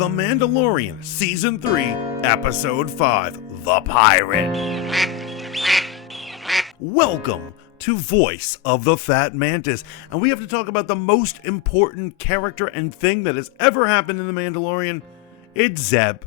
The Mandalorian, Season 3, Episode 5, The Pirate. Welcome to Voice of the Fat Mantis, and we have to talk about the most important character and thing that has ever happened in The Mandalorian. It's Zeb.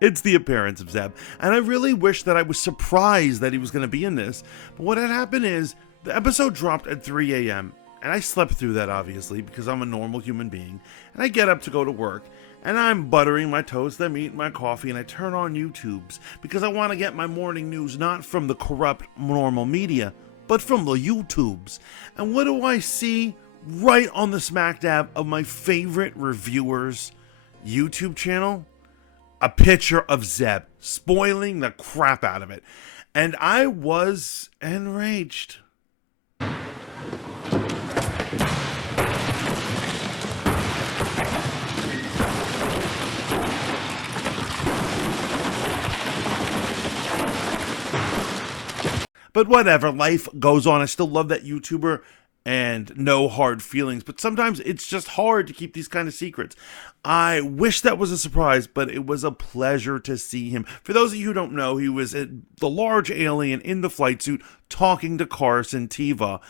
It's the appearance of Zeb, and I really wish that I was surprised that he was going to be in this, but what had happened is, the episode dropped at 3 a.m., and I slept through that, obviously, because I'm a normal human being, and I get up to go to work, and I'm buttering my toast, I'm eating my coffee, and I turn on YouTubes, because I want to get my morning news not from the corrupt normal media, but from the YouTubes. And what do I see right on the smack dab of my favorite reviewer's YouTube channel? A picture of Zeb, spoiling the crap out of it. And I was enraged. But whatever, life goes on. I still love that YouTuber and no hard feelings. But sometimes it's just hard to keep these kind of secrets. I wish that was a surprise, but it was a pleasure to see him. For those of you who don't know, he was the large alien in the flight suit talking to Carson Teva.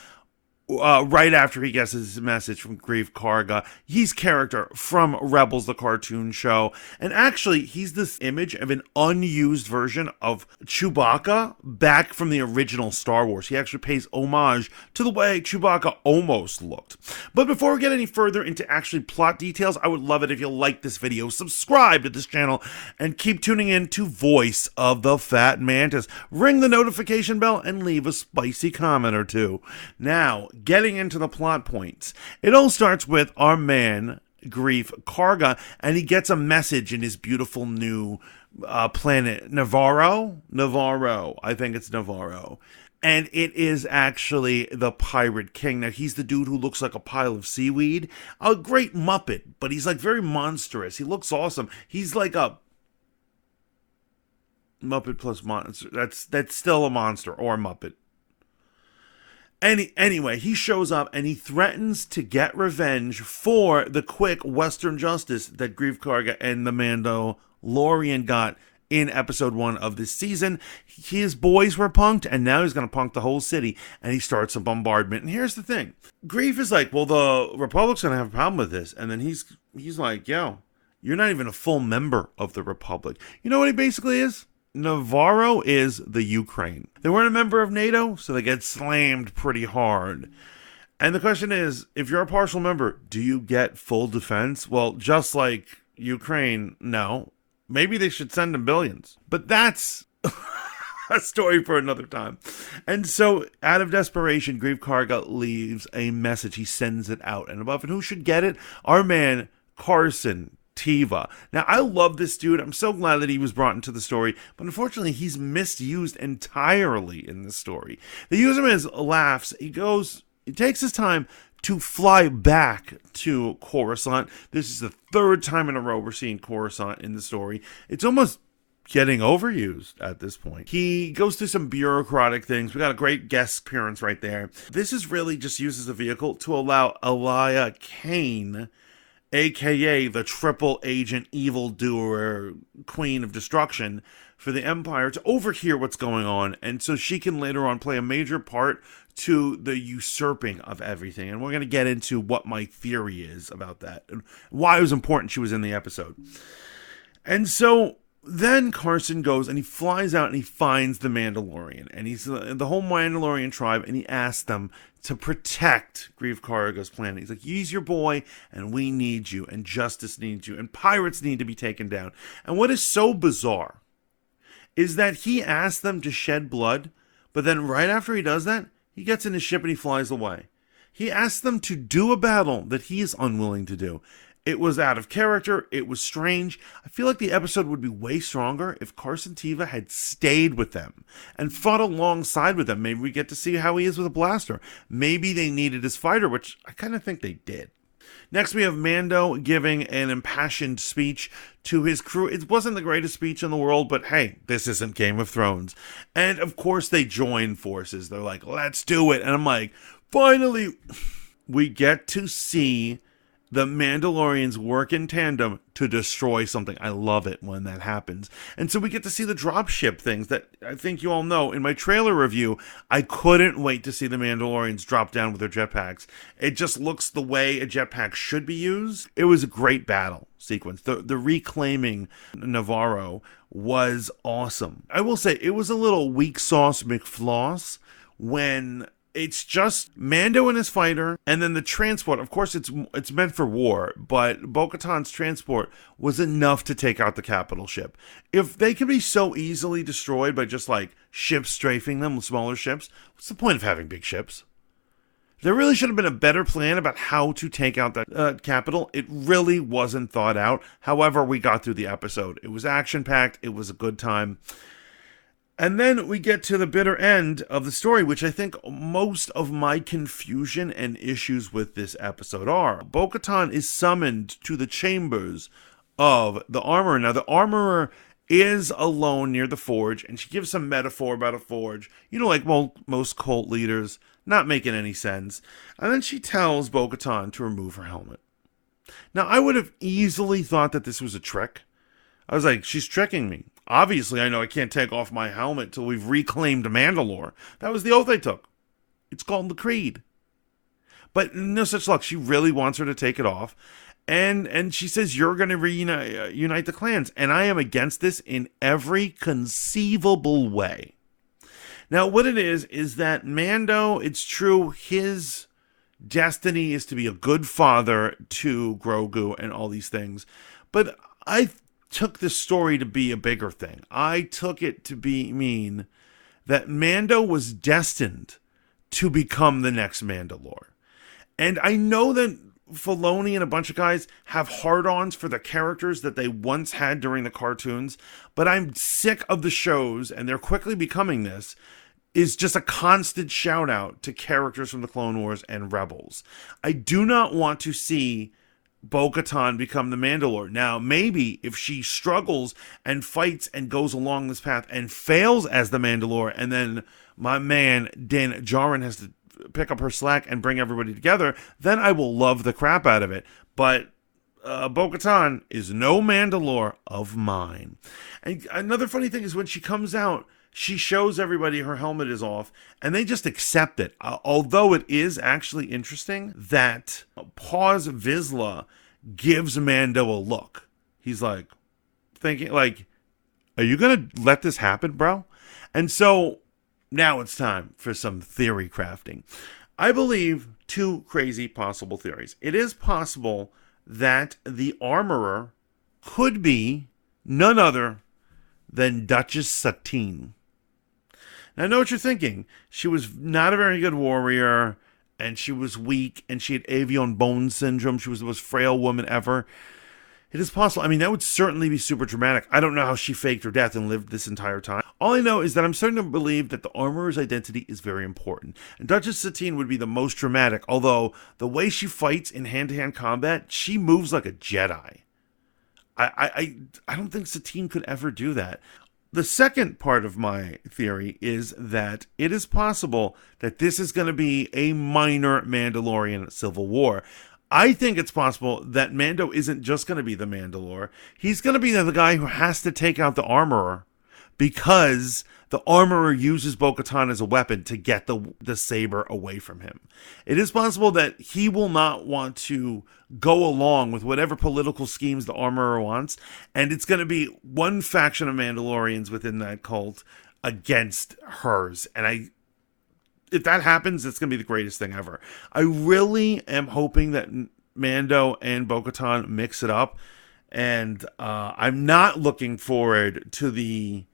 Right after he gets his message from Grief Karga. He's character from Rebels, the cartoon show. And actually, he's this image of an unused version of Chewbacca back from the original Star Wars. He actually pays homage to the way Chewbacca almost looked. But before we get any further into actually plot details, I would love it if you like this video, subscribe to this channel, and keep tuning in to Voice of the Fat Mantis. Ring the notification bell and leave a spicy comment or two. Now, getting into the plot points. It all starts with our man, Grief Karga, and he gets a message in his beautiful new planet, Navarro? I think it's Navarro. And it is actually the Pirate King. Now, he's the dude who looks like a pile of seaweed. A great Muppet, but he's like very monstrous. He looks awesome. He's like a Muppet plus monster. That's still a monster or a Muppet. Anyway, he shows up and he threatens to get revenge for the quick Western justice that Grief Karga and the Mandalorian got in episode 1 of this season. His boys were punked, and now he's going to punk the whole city, and he starts a bombardment. And here's the thing. Grief is like, well, the Republic's going to have a problem with this. And then he's like, yo, you're not even a full member of the Republic. You know what he basically is? Navarro is the Ukraine. They weren't a member of NATO, so they get slammed pretty hard. And the question is, if you're a partial member, do you get full defense? Well, just like Ukraine, no. Maybe they should send them billions. But that's a story for another time. And so, out of desperation, Grief Karga leaves a message. He sends it out and above. And who should get it? Our man, Carson Teva. Now, I love this dude. I'm so glad that he was brought into the story, but unfortunately, he's misused entirely in this story. They use him as laughs. He takes his time to fly back to Coruscant. This is the third time in a row we're seeing Coruscant in the story. It's almost getting overused at this point. He goes through some bureaucratic things. We got a great guest appearance right there. This is really just used as a vehicle to allow Elia Kane, aka the triple agent evildoer queen of destruction for the Empire, to overhear what's going on, and so she can later on play a major part to the usurping of everything. And we're going to get into what my theory is about that and why it was important she was in the episode. And so then Carson goes and he flies out and he finds the Mandalorian, and he's the whole Mandalorian tribe, and he asks them to protect Grief Karga's planet. He's like, he's your boy, and we need you, and justice needs you, and pirates need to be taken down. And what is so bizarre is that he asks them to shed blood, but then right after he does that, he gets in his ship and he flies away. He asks them to do a battle that he is unwilling to do. It was out of character. It was strange. I feel like the episode would be way stronger if Carson Teva had stayed with them and fought alongside with them. Maybe we get to see how he is with a blaster. Maybe they needed his fighter, which I kind of think they did. Next, we have Mando giving an impassioned speech to his crew. It wasn't the greatest speech in the world, but hey, this isn't Game of Thrones. And of course, they join forces. They're like, let's do it. And I'm like, finally, we get to see the Mandalorians work in tandem to destroy something. I love it when that happens. And so we get to see the dropship things that I think you all know. In my trailer review, I couldn't wait to see the Mandalorians drop down with their jetpacks. It just looks the way a jetpack should be used. It was a great battle sequence. The reclaiming Navarro was awesome. I will say it was a little weak sauce McFloss when it's just Mando and his fighter, and then the transport. Of course, it's meant for war, but Bo-Katan's transport was enough to take out the capital ship. If they can be so easily destroyed by just like ships strafing them with smaller ships, what's the point of having big ships? There really should have been a better plan about how to take out that capital. It really wasn't thought out. However, we got through the episode. It was action-packed. It was a good time. And then we get to the bitter end of the story, which I think most of my confusion and issues with this episode are. Bo-Katan is summoned to the chambers of the armorer. Now, the armorer is alone near the forge, and she gives some metaphor about a forge. You know, like most cult leaders, not making any sense. And then she tells Bo-Katan to remove her helmet. Now, I would have easily thought that this was a trick. I was like, she's tricking me. Obviously, I know I can't take off my helmet till we've reclaimed Mandalore. That was the oath I took. It's called the Creed. But no such luck. She really wants her to take it off. And she says, you're going to reunite the clans. And I am against this in every conceivable way. Now, what it is that Mando, it's true, his destiny is to be a good father to Grogu and all these things. But I took this story to be a bigger thing. I took it to mean that Mando was destined to become the next Mandalore. And I know that Filoni and a bunch of guys have hard-ons for the characters that they once had during the cartoons, but I'm sick of the shows, and they're quickly becoming this, is just a constant shout-out to characters from the Clone Wars and Rebels. I do not want to see Bo-Katan become the Mandalore. Now, maybe if she struggles and fights and goes along this path and fails as the Mandalore, and then my man Din Djarin has to pick up her slack and bring everybody together, then I will love the crap out of it. But Bo-Katan is no Mandalore of mine. And another funny thing is when she comes out, she shows everybody her helmet is off, and they just accept it. Although it is actually interesting that Paz Vizsla gives Mando a look. He's like, thinking, like, are you going to let this happen, bro? And so now it's time for some theory crafting. I believe two crazy possible theories. It is possible that the armorer could be none other than Duchess Satine. Now, I know what you're thinking. She was not a very good warrior, and she was weak, and she had avian bone syndrome. She was the most frail woman ever. It is possible. I mean, that would certainly be super dramatic. I don't know how she faked her death and lived this entire time. All I know is that I'm starting to believe that the armorer's identity is very important. And Duchess Satine would be the most dramatic, although the way she fights in hand-to-hand combat, she moves like a Jedi. I don't think Satine could ever do that. The second part of my theory is that it is possible that this is going to be a minor Mandalorian civil war. I think it's possible that Mando isn't just going to be the Mandalore. He's going to be the guy who has to take out the armorer because the armorer uses Bo-Katan as a weapon to get the saber away from him. It is possible that he will not want to go along with whatever political schemes the armorer wants, and it's going to be one faction of Mandalorians within that cult against hers. And if that happens, it's going to be the greatest thing ever. I really am hoping that Mando and Bo-Katan mix it up, and I'm not looking forward to the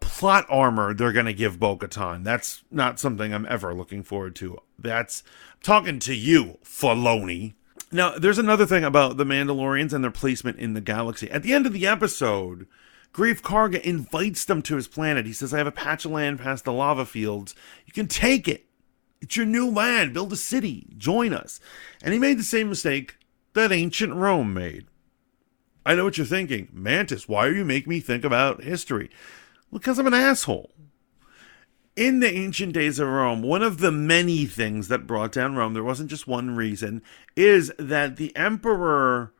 plot armor they're going to give Bo-Katan. That's not something I'm ever looking forward to. That's talking to you, Filoni. Now, there's another thing about the Mandalorians and their placement in the galaxy. At the end of the episode, Grief Karga invites them to his planet. He says, I have a patch of land past the lava fields. You can take it. It's your new land. Build a city. Join us. And he made the same mistake that ancient Rome made. I know what you're thinking. Mantis, why are you making me think about history? Because I'm an asshole. In the ancient days of Rome, one of the many things that brought down Rome, there wasn't just one reason, is that the emperor,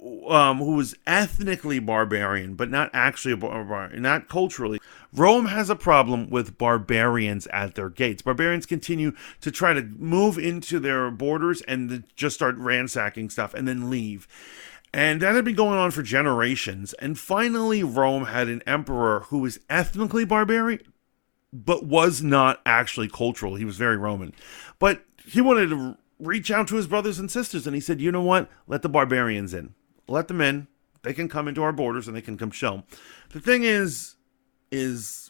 who was ethnically barbarian, but not actually a barbarian, not culturally. Rome has a problem with barbarians at their gates. Barbarians continue to try to move into their borders and just start ransacking stuff and then leave. And that had been going on for generations. And finally, Rome had an emperor who was ethnically barbarian, but was not actually cultural. He was very Roman. But he wanted to reach out to his brothers and sisters, and he said, you know what? Let the barbarians in. Let them in. They can come into our borders and they can come show. The thing is,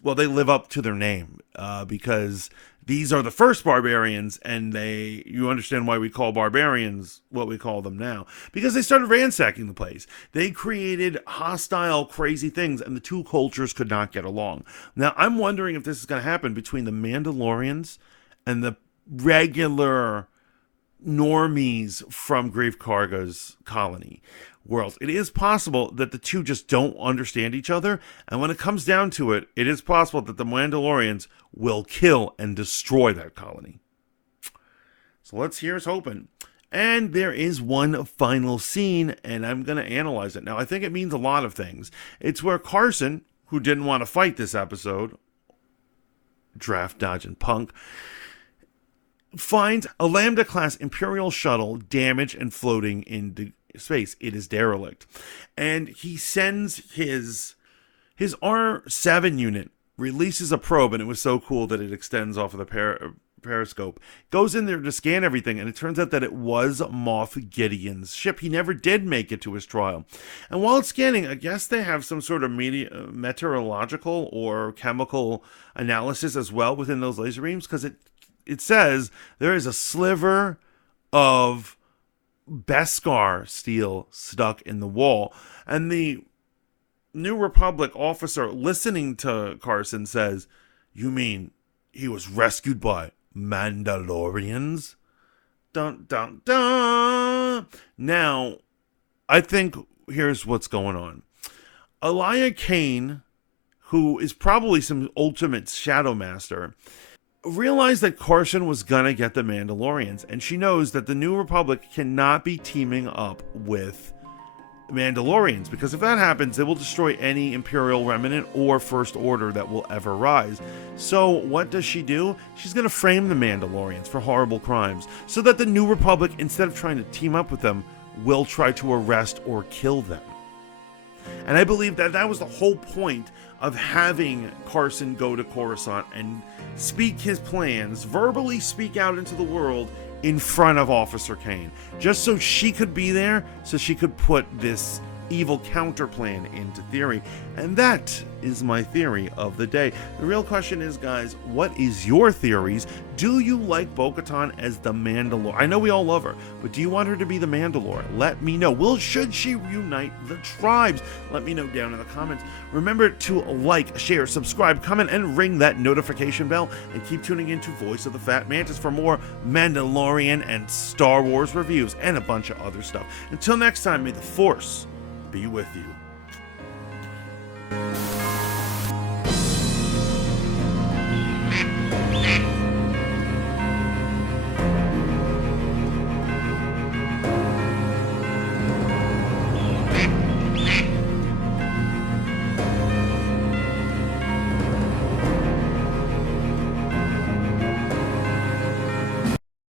well, they live up to their name, because these are the first barbarians, and you understand why we call barbarians what we call them now, because they started ransacking the place. They created hostile, crazy things, and the two cultures could not get along. Now, I'm wondering if this is going to happen between the Mandalorians and the regular normies from Grief Karga's colony world. It is possible that the two just don't understand each other, and when it comes down to it, it is possible that the Mandalorians will kill and destroy that colony. So here's hoping. And there is one final scene, and I'm going to analyze it. Now, I think it means a lot of things. It's where Carson, who didn't want to fight this episode, draft dodging punk, finds a Lambda-class Imperial shuttle damaged and floating in space. It is derelict. And he sends his R7 unit, releases a probe, and it was so cool that it extends off of the periscope, goes in there to scan everything, and it turns out that it was Moff Gideon's ship. He never did make it to his trial. And while it's scanning, I guess they have some sort of meteorological or chemical analysis as well within those laser beams, because it says there is a sliver of Beskar steel stuck in the wall. And the New Republic officer listening to Carson says, you mean he was rescued by Mandalorians? Dun, dun, dun. Now, I think here's what's going on. Elia Kane, who is probably some ultimate Shadow Master, realized that Carson was gonna get the Mandalorians, and she knows that the New Republic cannot be teaming up with Mandalorians, because if that happens, it will destroy any Imperial remnant or First Order that will ever rise. So what does she do? She's gonna frame the Mandalorians for horrible crimes, so that the New Republic, instead of trying to team up with them, will try to arrest or kill them. And I believe that was the whole point of having Carson go to Coruscant and speak his plans, verbally speak out into the world in front of Officer Kane, just so she could be there, so she could put this evil counter plan into theory. And that is my theory of the day. The real question is, guys, what is your theories? Do you like Bo-Katan as the Mandalore? I know we all love her, but do you want her to be the Mandalore? Let me know. Should she reunite the tribes? Let me know down in the comments. Remember to like, share, subscribe, comment, and ring that notification bell, and keep tuning into Voice of the Fat Mantis for more Mandalorian and Star Wars reviews and a bunch of other stuff. Until next time, may the Force be with you.